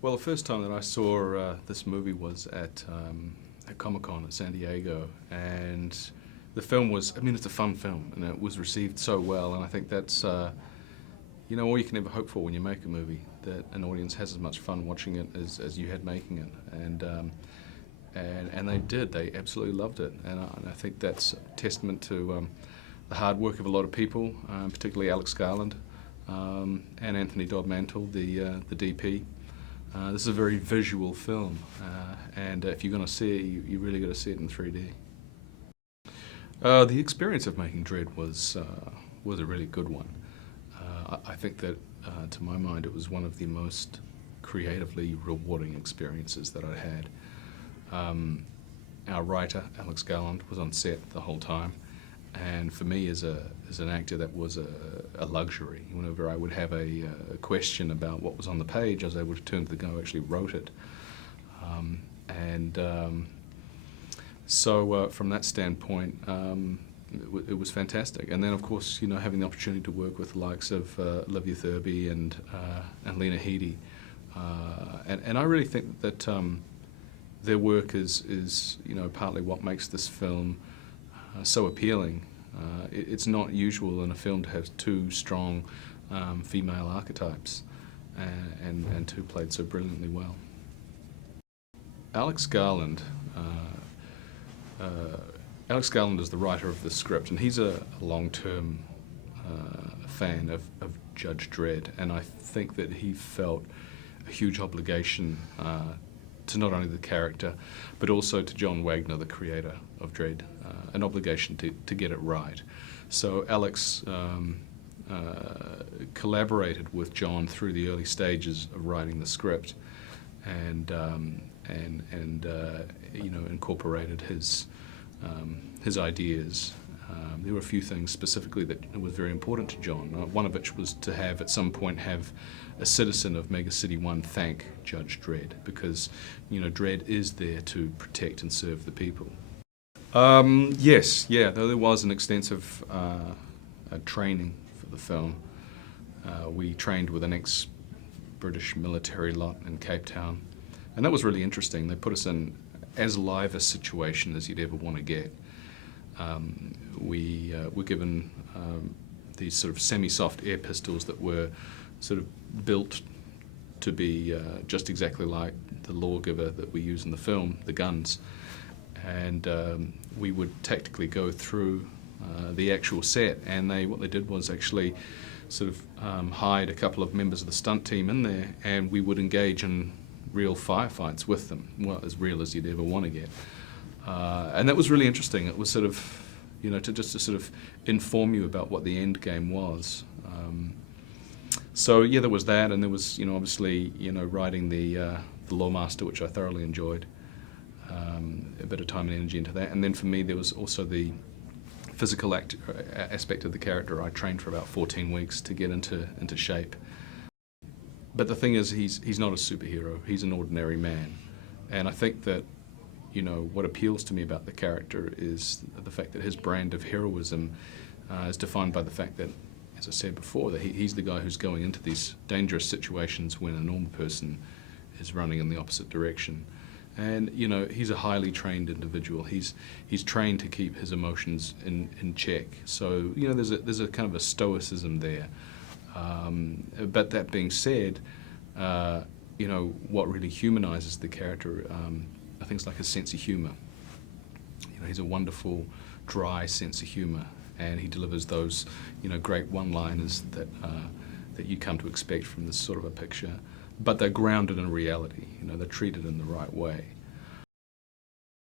Well, the first time that I saw this movie was at Comic-Con at San Diego, and the film was, I mean, it's a fun film, and it was received so well, and I think that's, all you can ever hope for when you make a movie, that an audience has as much fun watching it as you had making it, and they did, they absolutely loved it, and I think that's a testament to the hard work of a lot of people, particularly Alex Garland and Anthony Domhnall, the DP. This is a very visual film, and if you're going to see it, you really got to see it in 3D. The experience of making Dredd was a really good one. I think that, to my mind, it was one of the most creatively rewarding experiences that I had. Our writer, Alex Garland, was on set the whole time, and for me as an actor, that was a luxury. Whenever I would have a question about what was on the page, I was able to turn to the guy who actually wrote it. So from that standpoint, it was fantastic. And then, of course, having the opportunity to work with the likes of Olivia Thirlby and Lena Headey, and I really think that their work is partly what makes this film so appealing. It's not usual in a film to have two strong female archetypes, and two played so brilliantly well. Alex Garland is the writer of the script, and he's a long-term fan of Judge Dredd, and I think that he felt a huge obligation to not only the character, but also to John Wagner, the creator of Dredd, an obligation to get it right. So Alex collaborated with John through the early stages of writing the script, and incorporated his ideas. There were a few things specifically that was very important to John. One of which was to at some point have a citizen of Mega City 1 thank Judge Dredd, because Dredd is there to protect and serve the people. Yes, there was an extensive training for the film. We trained with an ex-British military lot in Cape Town, and that was really interesting. They put us in as live a situation as you'd ever want to get. We were given these sort of semi-soft air pistols that were sort of built to be just exactly like the lawgiver that we use in the film, the guns. And we would tactically go through the actual set, and what they did was actually sort of hide a couple of members of the stunt team in there, and we would engage in real firefights with them, well, as real as you'd ever want to get. And that was really interesting. It was sort of, to sort of inform you about what the end game was. So yeah, there was that, and there was, obviously, writing the Lawmaster, which I thoroughly enjoyed. A bit of time and energy into that, and then for me there was also the physical aspect of the character. I trained for about 14 weeks to get into shape. But the thing is, he's not a superhero. He's an ordinary man, and I think that what appeals to me about the character is the fact that his brand of heroism is defined by the fact that, as I said before, that he's the guy who's going into these dangerous situations when a normal person is running in the opposite direction. And he's a highly trained individual. He's trained to keep his emotions in check. So there's a kind of a stoicism there. But that being said, what really humanizes the character are things like his sense of humor. He's a wonderful, dry sense of humor, and he delivers those great one-liners that you come to expect from this sort of a picture. But they're grounded in reality. They're treated in the right way.